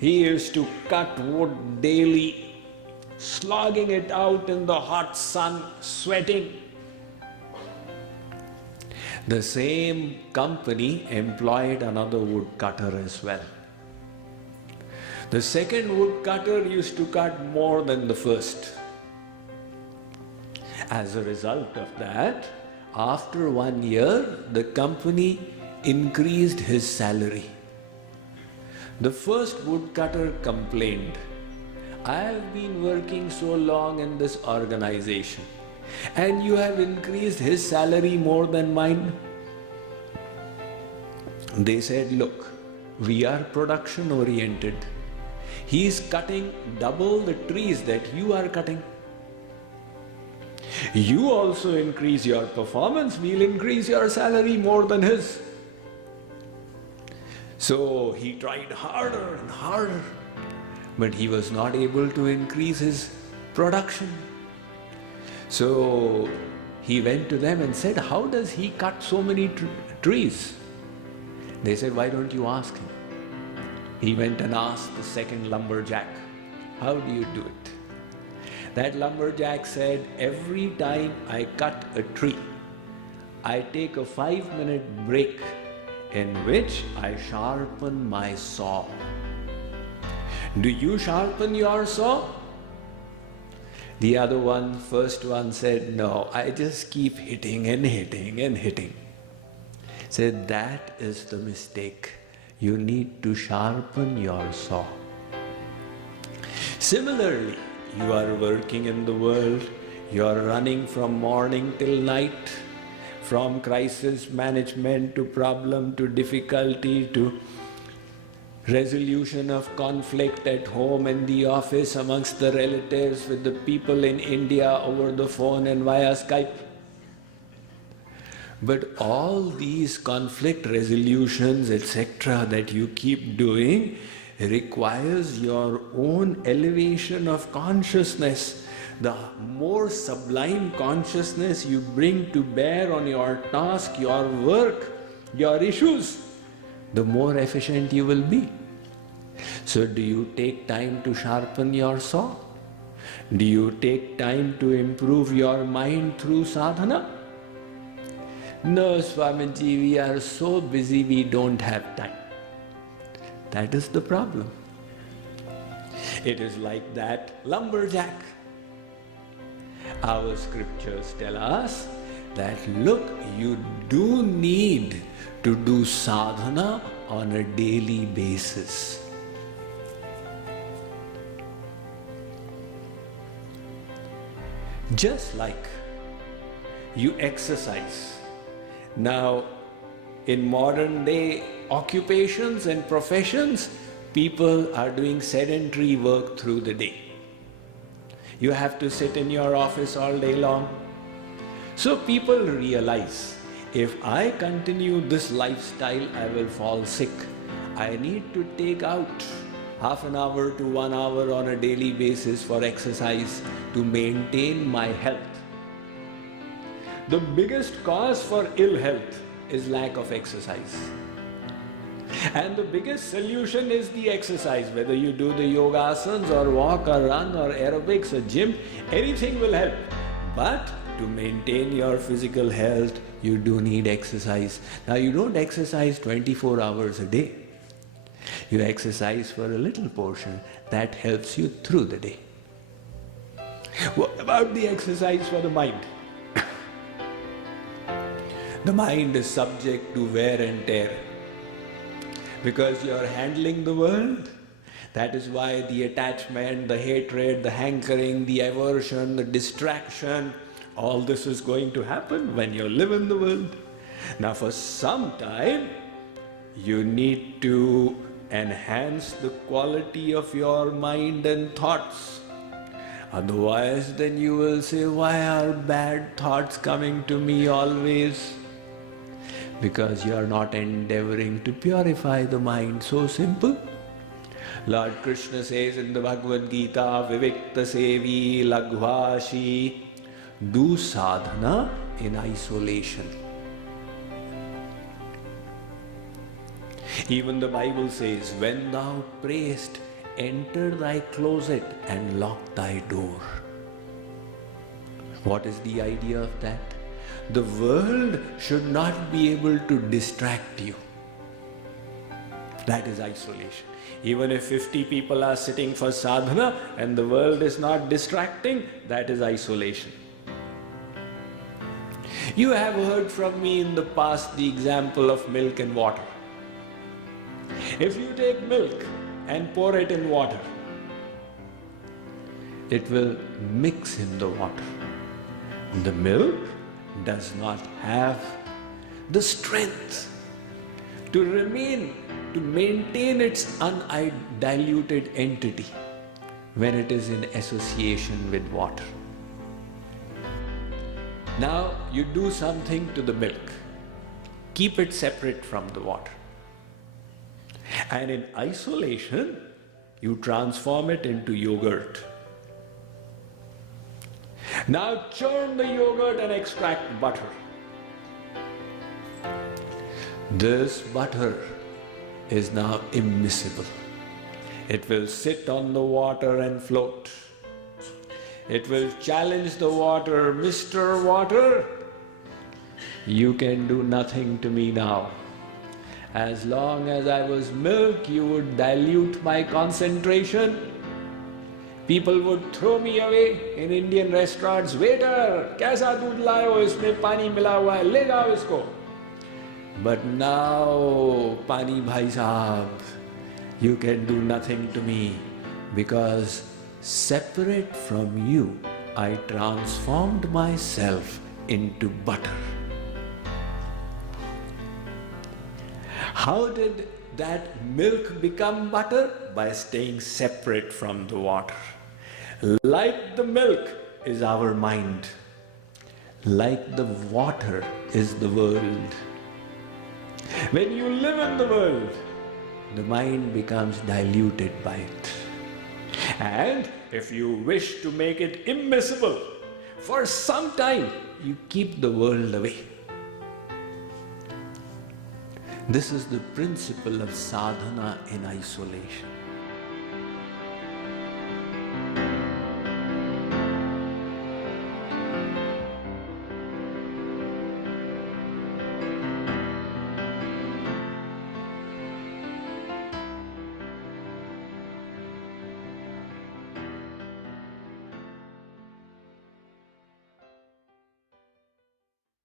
He used to cut wood daily, slogging it out in the hot sun, sweating. The same company employed another woodcutter as well. The second woodcutter used to cut more than the first. As a result of that, after 1 year, the company increased his salary. The first woodcutter complained, "I have been working so long in this organization, and you have increased his salary more than mine." They said, "Look, we are production oriented. He is cutting double the trees that you are cutting. You also increase your performance, we'll increase your salary more than his." So he tried harder and harder, but he was not able to increase his production. So he went to them and said, "How does he cut so many trees?" They said, "Why don't you ask him?" He went and asked the second lumberjack, "How do you do it?" That lumberjack said, "Every time I cut a tree, I take a 5-minute break in which I sharpen my saw." "Do you sharpen your saw?" The first one said, "No, I just keep hitting and hitting and hitting." Said, "That is the mistake. You need to sharpen your saw." Similarly, you are working in the world, you are running from morning till night, from crisis management to problem to difficulty to resolution of conflict at home and the office, amongst the relatives, with the people in India, over the phone and via Skype. But all these conflict resolutions, etc., that you keep doing requires your own elevation of consciousness. The more sublime consciousness you bring to bear on your task, your work, your issues, the more efficient you will be. So do you take time to sharpen your saw? Do you take time to improve your mind through sadhana? "No, Swamiji, we are so busy we don't have time." That is the problem. It is like that lumberjack. Our scriptures tell us that, look, you do need to do sadhana on a daily basis. Just like you exercise. Now, in modern day occupations and professions, people are doing sedentary work through the day. You have to sit in your office all day long. So people realize, if I continue this lifestyle, I will fall sick. I need to take out half an hour to 1 hour on a daily basis for exercise to maintain my health. The biggest cause for ill health is lack of exercise. And the biggest solution is the exercise. Whether you do the yoga asanas or walk or run or aerobics or gym, anything will help. But to maintain your physical health, you do need exercise. Now, you don't exercise 24 hours a day. You exercise for a little portion that helps you through the day. What about the exercise for the mind? The mind is subject to wear and tear because you are handling the world. That is why the attachment, the hatred, the hankering, the aversion, the distraction, all this is going to happen when you live in the world. Now, for some time, you need to enhance the quality of your mind and thoughts. Otherwise, then you will say, "Why are bad thoughts coming to me always?" Because you are not endeavoring to purify the mind. So simple. Lord Krishna says in the Bhagavad Gita, "Vivikta sevi laghvashi," do sadhana in isolation. Even the Bible says, "When thou prayest, enter thy closet and lock thy door. What is the idea of that? The world should not be able to distract you. That is isolation. Even if 50 people are sitting for sadhana and the world is not distracting, that is isolation. You have heard from me in the past the example of milk and water. If you take milk and pour it in water, it will mix in the water. The milk does not have the strength to maintain its undiluted entity when it is in association with water. Now you do something to the milk. Keep it separate from the water. And in isolation, you transform it into yogurt. Now churn the yogurt and extract butter. This butter is now immiscible. It will sit on the water and float. It will challenge the water, Mr. Water, you can do nothing to me now. As long as I was milk, you would dilute my concentration. People would throw me away in Indian restaurants. Waiter, kaisa doodh laaye ho? Isme pani mila hua hai, le jao isko. But now, Pani Bhai Sahab, you can do nothing to me because separate from you, I transformed myself into butter. How did that milk become butter? By staying separate from the water. Like the milk is our mind. Like the water is the world. When you live in the world, the mind becomes diluted by it. And if you wish to make it immiscible, for some time you keep the world away. This is the principle of sadhana in isolation.